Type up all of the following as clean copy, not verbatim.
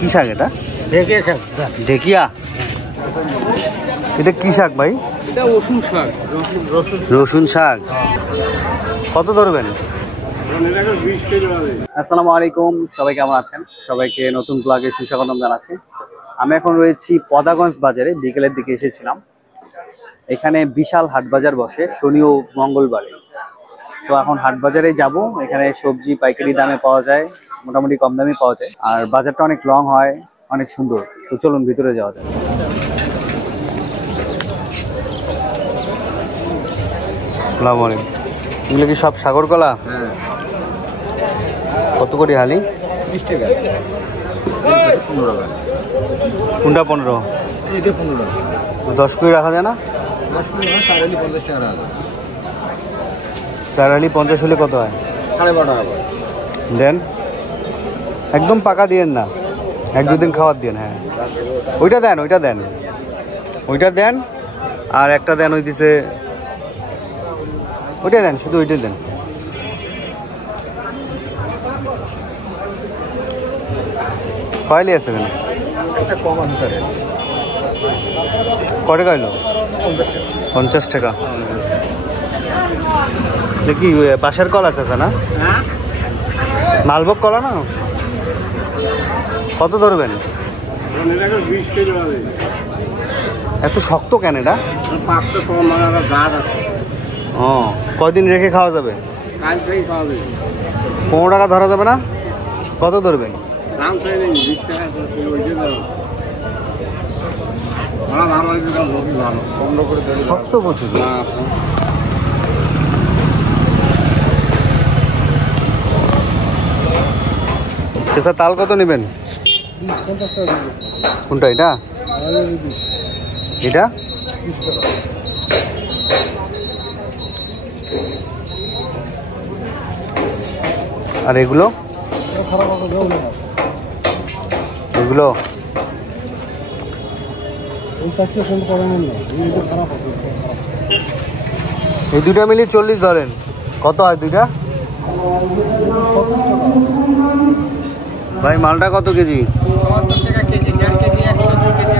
কি শাক এটা? ঢেকিয়া শাক। ঢেকিয়া? এটা কি শাক ভাই? এটা রসুন শাক। রসুন শাক। কত ধরবেন? আসসালামু আলাইকুম, সবাই কেমন আছেন? সবাইকে নতুন ব্লগে সুস্বাগতম জানাচ্ছি। আমি এখন রয়েছি পদাগঞ্জ বাজারে, বিকেলের দিকে এসেছিলাম। এখানে বিশাল হাট বাজার বসে শনি ও মঙ্গলবারে। তো এখন হাট বাজারে যাব। এখানে সবজি পাইকারি দামে পাওয়া যায়, মোটামুটি কম দামে পাওয়া যায়, আর বাজারটা অনেক লং হয়, অনেক সুন্দর। তো চলুন ভিতরে যাওয়া যায়। আসসালামু আলাইকুম। এগুলো কি সব সাগর কলা? হ্যাঁ। কত করে হালি? 20 টাকা। কোনটা 15? এটা 15 টাকা। 10 করে রাখা যায় না? 10 টাকা, সারালি 50 টাকা। চারালি 50 হলে কত হয়? 12.5 টাকা। দেন, একদম পাকা দিয়েন না, 1-2 দিন খাওয়ার দিন। হ্যাঁ, ওইটা দেন, ওইটা দেন, ওইটা দেন। আর একটা দেন, ওই দিছে ওইটা দেন, শুধু ওইটাই দেন। কয়লি আছে কেন? একটা কম আছে স্যার। কত টাকা হলো? 50 টাকা। কি পাশের কলা আছে না? হ্যাঁ, মালভোগ কলা না? কত ধরবেন? 20 টাকা। এত শক্ত কেন এটা? 500 কম মানে গাছ আছে। ও, কয়দিন রেখে খাওয়া যাবে? কাল থেকে খাওয়া যাবে। 15 টাকা ধরা যাবে না? কত ধরবেন? দাম চাই নেই, 20 টাকা ওই যে দাম। আমার দাম ভালো, বন্ধ করে দেবে। শক্ত প্রচুর। আচ্ছা, তাল কত নেবেন? 50 টাকা। কোনটা? এটা? এটা 20 টাকা। আর এগুলো? খারাপ হবে দাও না। এগুলো 50% করে নেন না, এটা খারাপ হবে। এই দুটা মিলিয়ে 40 ধরেন। কত হয় দুইটা? ভাই মালটা কত কেজি? 50 টাকা কেজি, 1.5 কেজি, 100 কেজি।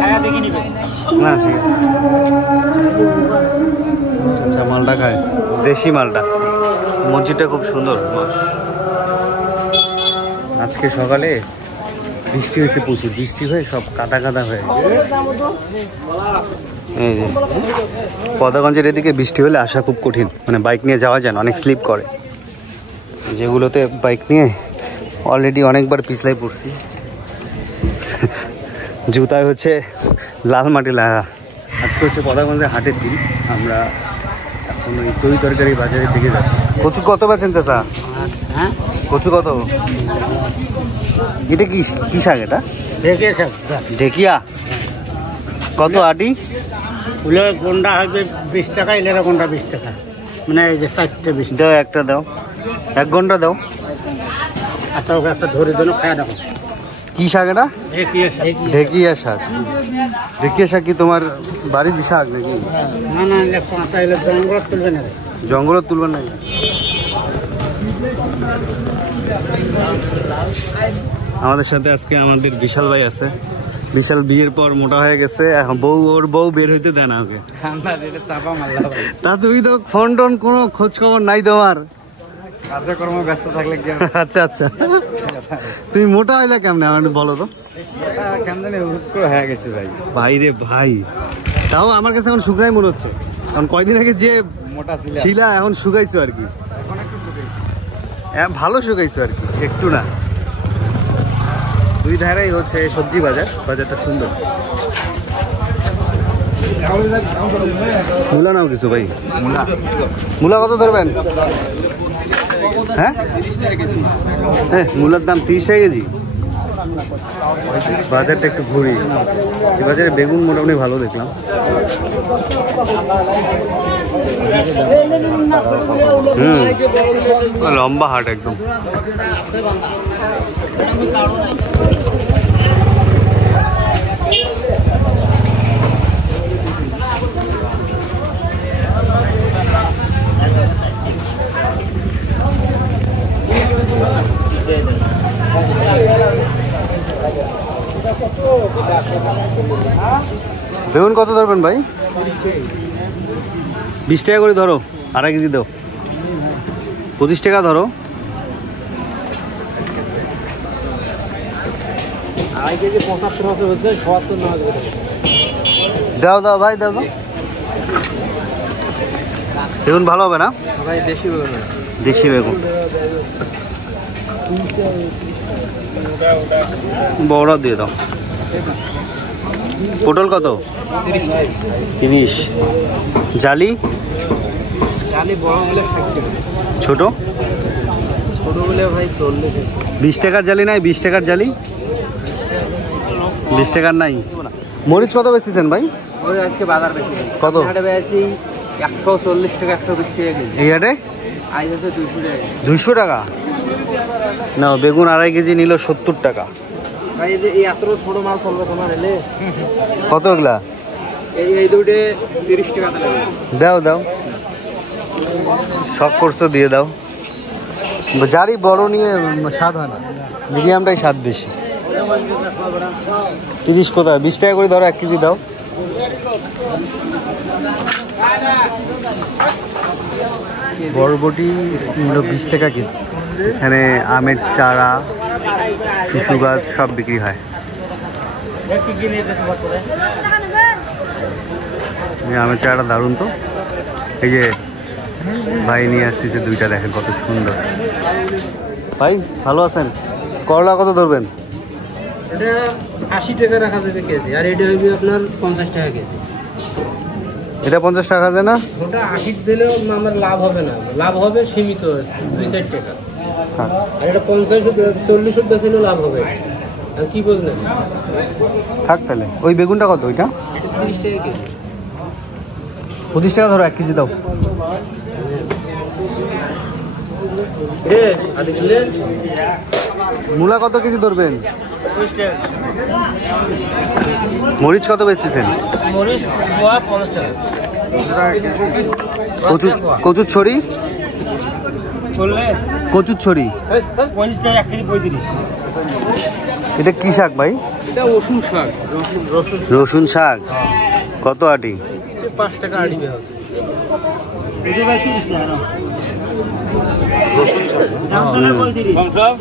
ছায়া দেখে নিবে না, ঠিক আছে। আচ্ছা, মালটা খায়, দেশি মালটা। মসজিদটা খুব সুন্দর। আজকে সকালে বৃষ্টি হয়েছে প্রচুর, বৃষ্টি হয়ে সব কাদা কাদা হয়ে গেছে। এই যে পদাগঞ্জের এদিকে বৃষ্টি হলে আসা খুব কঠিন, মানে বাইক নিয়ে যাওয়া যায় না, অনেক স্লিপ করে। যেগুলোতে বাইক নিয়ে অলরেডি অনেকবার পিছলাই পড়ছি, জুতায় হচ্ছে লাল মাটি লাগা। আজকে হচ্ছে পদাগঞ্জের হাটের দিন। আমরা এখন ওই তরি তরকারি বাজারের দিকে যাচ্ছি। কচু কত বেচেন চাচা? হ্যাঁ, কচু কত? এটা কি কি শাক? এটা ঢেকিয়া শাক। ঢেকিয়া? কত আটি? ফুলে কোনটা হবে 20 টাকা, এলেরা কোনটা 20 টাকা, মানে এই যে 4টে 20 দাও, একটা দাও, 1 ঘন্টা দাও। আচ্ছা, ওকে একটা ধরে দেন, খায় দেখো। কি শাক এটা? ঢেকিয়া শাক। ঢেকিয়া শাক। ঢেকিয়া শাক কি তোমার বাড়ির শাক নাকি? না না, কাঁচা এলে জঙ্গল তুলবে না। জঙ্গলত তুলবেন নাকি? আমাদের সাথে আজকে আমাদের বিশাল ভাই আছে। বিশাল বিয়ের পর মোটা হয়ে গেছে, এখন ওর বউ বের হইতে দেয় না ওকে। তা তুমি তো ফোন টোন কোনো খোঁজ খবর নাই তোমার? কার্যক্রম ব্যস্ত থাকলে কি? আচ্ছা আচ্ছা, তুমি মোটা হইলে কেমনে আমার বলো তো? কেন জানি হুট করে হয়ে গেছে ভাই। ভাই রে ভাই, তাও আমার কাছে এখন শুকাই মনে হচ্ছে। কারণ কয়দিন আগে যে মোটা ছিলা, এখন শুকাইছো আর কি। ভালো শুকাইছো আর কি, একটু না। দুই ধারেই হচ্ছে সবজি বাজার, বাজারটা সুন্দর। মূলা নাও কিছু ভাই? মূলা কত ধরবেন? হ্যাঁ হ্যাঁ, মূলার দাম 30 টাকা কেজি। বাজারটা একটু ঘুরি। এই বাজারে বেগুন মোটামুটি ভালো দেখলাম। লম্বা হাট একদম। বেগুন কত ধরবেন ভাই? 20 টাকা করে ধরো, আড়াই কেজি দাও। 25 টাকা ধরো। আড়াই কেজি 75 হচ্ছে 77 না। দাও দাও ভাই, দাও দাও। বেগুন ভালো হবে না ভাই? দেশি বেগুন। দেশি বেগুন বড় দিয়ে দাও। পটল কত? 30। জালি? জালি বড় হলে 60 টাকা। ছোট? ছোট হলে ভাই 40। 20 টাকার জালি নাই? 20 টাকার জালি 20 টাকার নাই। মরিচ কত বেচতেছেন ভাই? ওই আজকে বাজার বেশি। কত? হাটে বেচি 140 টাকা, 120 টাকা কেজি। এই হাটে আজ আছে 200 টাকা। 200 টাকা না? বেগুন আড়াই কেজি নিল 70 টাকা। ভাই এই যে এত ছোট মাল চলবে তোমার এলে? কত এগুলা? এই দুটো 30 টাকা লাগবে। দাও দাও, শখ করছো দিয়ে দাও। জারি বড় নিয়ে স্বাদ হয় না, মিডিয়ামটাই স্বাদ বেশি। 30 কোথায়? 20 টাকা করে ধরো, 1 কেজি দাও। বরবটি নিল 20 টাকা কেজি। এখানে আমের চারা, শিশু গাছ সব বিক্রি হয়। আমের চারাটা দারুণ তো। এই যে ভাই নিয়ে আসছে দুইটা, দেখেন কত সুন্দর। ভাই ভালো আছেন? করলা কত ধরবেন? এটা 80 টাকা রাখা যাবে কেজি, আর এটা হইবে আপনার 50 টাকা কেজি। এটা 50 টাকা দেয় না? ওটা 80 দিলেও আমার লাভ হবে না, লাভ হবে সীমিত 2-4 টাকা। আর এটা 50-40 বেচলেও লাভ হবে। আর কি বললেন? থাক তাহলে। ওই বেগুনটা কত? ওইটা 30 টাকা কেজি। 25 টাকা ধরো, 1 কেজি দাও। মূলা কত কেজি ধরবেন? 25 টাকা। মরিচ কত বেচতেছেন? মরিচ 50 টাকা। কচুর ছড়ি? বললে কচুর ছড়ি 50 টাকা 1 কেজি 35। এটা কি শাক ভাই? এটা রসুন শাক। রসুন শাক কত আটি? 5 টাকা আটি আছে। এটা ভাই 30 টাকা। রসুন শাক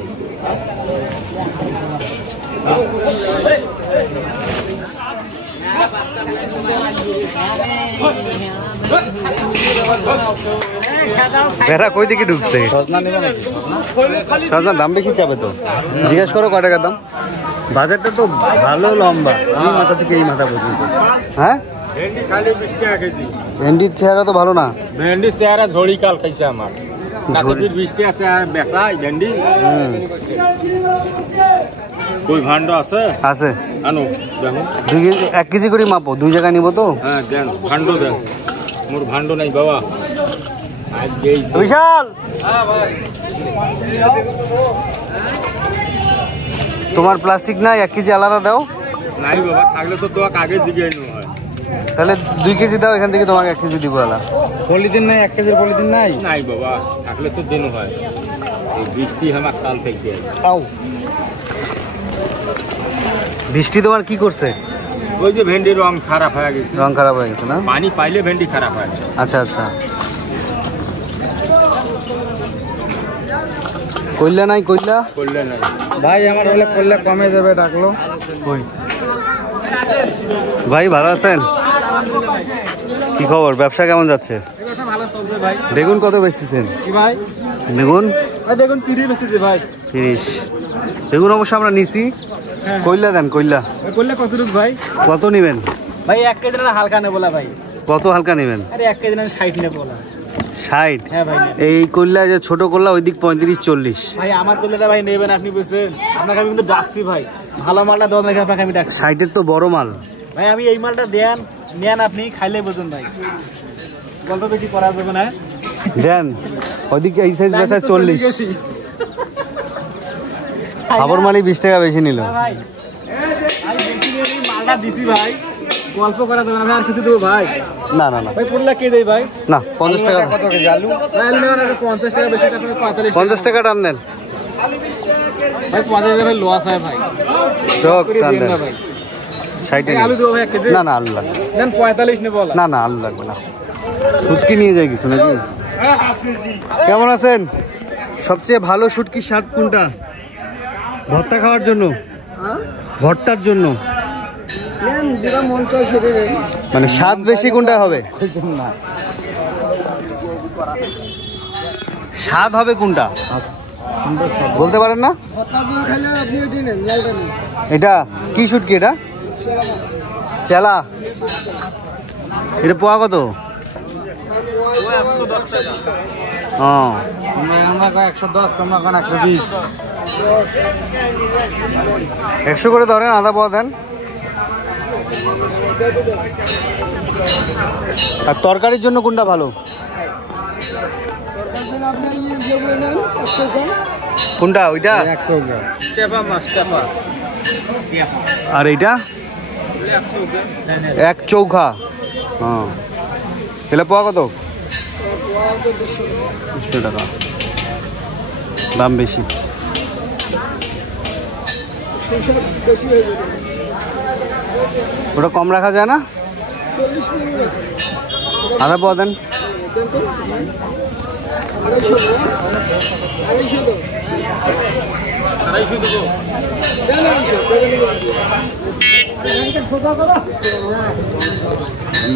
বেড়া কই দিকে ঢুকছে? সজনার দাম বেশি চাবে তো, জিজ্ঞেস করো কয় টাকার দাম। বাজারটা তো ভালো লম্বা, এই মাথা থেকে এই মাথা পর্যন্ত। হ্যাঁ, ভেন্ডি খালি 20 টাকা কেজি। ভেন্ডির চেহারা তো ভালো না। ভেন্ডি চেহারা ঝড়ি কাল খাইছে আমার। 20 টাকা চেহারা বেচাই ভেন্ডি। কই ভান্ড আছে? আছে, আনো দেখো। 1 কেজি করে মাপো, 2 জায়গায় নিবো তো। হ্যাঁ দেন, ভান্ড দেন। মোর ভান্ড নাই বাবা। আজ গেইছে বিশাল। হ্যাঁ ভাই। তোমার প্লাস্টিক নাই? 1 কেজি আলাদা দাও। নাই বাবা, থাকলে তো তোমাকে আগে দিকে এনো হয়। তাহলে 2 কেজি দাও, এখান থেকে তোমাকে 1 কেজি দিব। আলা পলিথিন নাই? 1 কেজির পলিথিন নাই? নাই বাবা, থাকলে তো দিন হয়। এই বৃষ্টি আমার কাল থেকে আও। বৃষ্টি তোমার কি করছে? ওই যে ভেন্ডির রং খারাপ হয়ে গেছে। রং খারাপ হয়ে গেছে না? পানি পাইলে ভেন্ডি খারাপ হয়। আচ্ছা আচ্ছা। কইলা নাই? কইলা করলে নাই ভাই, আমার হলে করলে কমে যাবে। ডাকলো কই? ভাই ভালো আছেন? কি খবর? ব্যবসা কেমন যাচ্ছে? ভালো চলছে ভাই। বেগুন কত বেচতেছেন? কি ভাই? বেগুন দেখুন 30 বেচতেছে ভাই। 30। বেগুন অবশ্য আমরা নিছি। কইলা দেন, কইলা করলে কত রূপ ভাই? কত নিবেন ভাই 1 কেজি না হালকা নেব বলা ভাই। কত হালকা নেবেন? আরে 1 কেজি না 60 নেব বলা। 60? হ্যাঁ ভাই। এই কইলা যে ছোট করলা ওই দিক 35-40। ভাই আমার করলেটা ভাই নেবেন আপনি, বুঝছেন? আপনাকে আমি কিন্তু ডাকছি ভাই, ভালো মালটা দেওয়া দেখে আপনাকে আমি ডাকছি। 60-এর তো বড় মাল ভাই। আমি এই মালটা দেন নেন, আপনি খাইলে বুঝুন ভাই, গল্প বেশি করা যাবে না। দেন। ওইদিকে এই সাইজ বেচা 40। খাবার মালি 20 টাকা বেশি নিল। ভাই আমি বেশি নিয়ে মালটা দিছি ভাই, গল্প করা যাবে না। আর কিছু দেবো ভাই? না না না ভাই পুরলা কে দেই ভাই? না, 50 টাকা। কত কেজি আলু? ভাই আলু নেবেন 50 টাকা বেশি, আপনি 45 50 টাকা টান দেন ভাই। 50 টাকা লস হয় ভাই, চোখ টান দেন। ভাই 60 আলু দেবো ভাই 1 কেজি? না না আলু লাগবে দেন 45 নেবো। না না আলু লাগবে না। শুটকি নিয়ে যাই কিছু নাকি? কেমন আছেন? সবচেয়ে ভালো শুটকির স্বাদ কোনটা? ভর্তা খাওয়ার জন্য, ভর্তার জন্য, মানে স্বাদ বেশি কোনটা হবে? স্বাদ হবে কোনটা বলতে পারেন না? এটা কি শুটকি? এটা চেলা। এটা পোয়া কত? ও 110, তোমরা 120। 100 করে ধরেন, আধা পোয়া দেন। আর তরকারির জন্য কোনটা ভালো? কোনটা? ওইটা আর এইটা 1 চৌখা। হ্যাঁ, এলে পাওয়া কত? 100 টাকা, দাম বেশি। ওটা কম রাখা যায় না? আধা পাওয়া দেন।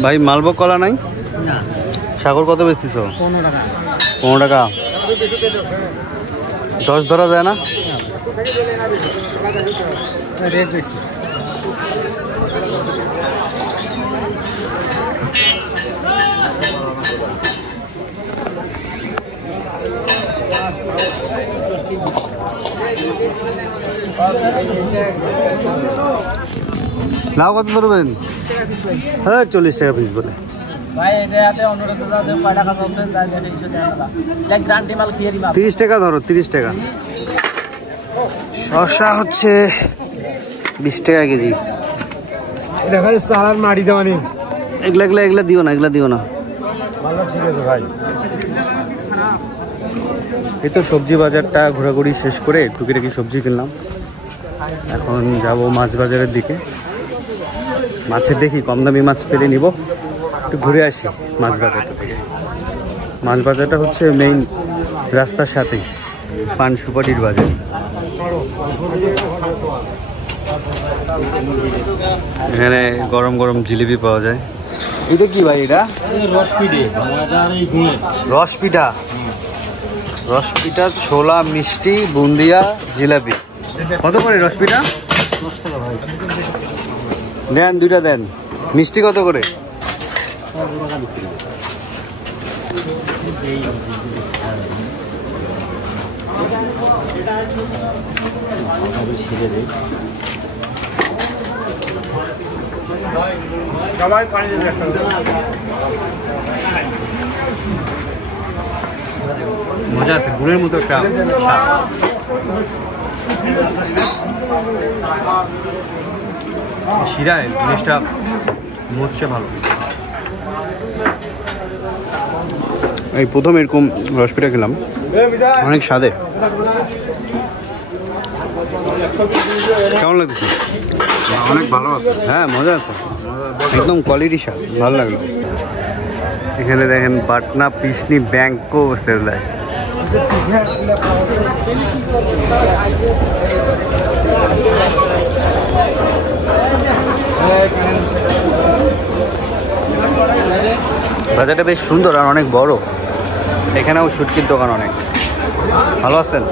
ভাই মালভোগ কলা নাই? সাগর কত বেচতেছ? 15 টাকা। 10 ধরা যায় না? লাউ কত ধরবেন? হ্যাঁ 40 টাকা পিস বলে। ভাই এটাতে 15 টাকা চলছে, 30 টাকা ধরো, 30 টাকা। শসা হচ্ছে 20 টাকা কেজি। চালার মাটি দেওয়া নেই। এগুলা দিও না, এগুলা দিও না। ঠিক আছে ভাই। এই তো সবজি বাজারটা ঘোরাঘুরি শেষ করে টুকিটাকি সবজি কিনলাম। এখন যাব মাছ বাজারের দিকে। মাছের দেখি কম দামি মাছ পেলে নিব, একটু ঘুরে আসি মাছ বাজারটা থেকে। মাছ বাজারটা হচ্ছে মেইন রাস্তার সাথে পান সুপারির বাজার। এখানে গরম গরম জিলিপি পাওয়া যায়। এটা কি ভাই? এটা রসপিঠা। রসপিঠা, ছোলা, মিষ্টি, বুন্দিয়া, জিলাপি। কত করে রসপিঠা? 10 টাকা ভাই। দেন, দুইটা দেন। মিষ্টি কত করে? সবাই পানি দেবে একটা। মজা আছে, গুড়ের মতো একটা স্বাদ। শিরায় জিনিসটা মরছে ভালো। এই প্রথম এরকম রসপিঠা খেলাম, অনেক স্বাদে। কেমন লাগছে? অনেক ভালো আছে। হ্যাঁ মজা আছে, একদম কোয়ালিটি স্বাদ, ভালো লাগলো। এখানে দেখেন পাটনা পিসনি ব্যাংকও সেল দেয়। বাজারটা বেশ সুন্দর আর অনেক বড়। এখানেও শুটকির দোকান অনেক। ভালো আছেন?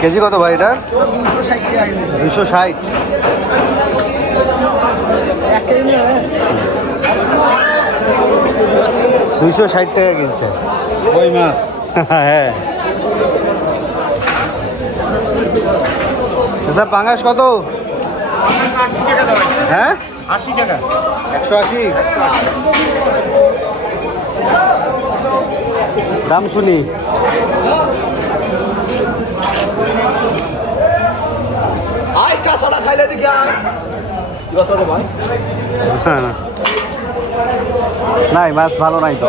কেজি কত ভাই এটা? 260। 260 টাকা কিনছে ওই মাছ। হ্যাঁ। স্যার পাঙ্গাস কত? হ্যাঁ 80 টাকা। 180 দাম শুনি। নাই মাছ ভালো নাই তো।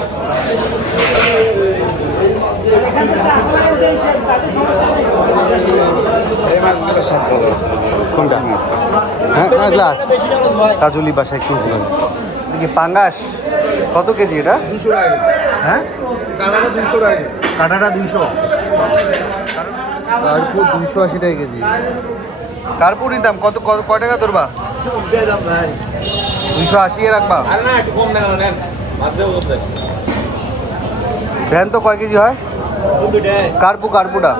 কোনটা? হ্যাঁ গ্লাস কাজুলি বাসায় কিনছি কি পাঙ্গাস কত কেজি এটা? 200 টাকা। হ্যাঁ কালাটা 200 টাকা। কাটাটা 200, কার্পুর 280 টাকা কেজি। কার্পুর নিতাম কত কয় টাকা ধরবা? 280 এ রাখবা। ভ্যান তো কয় কেজি হয়? কার্পুটা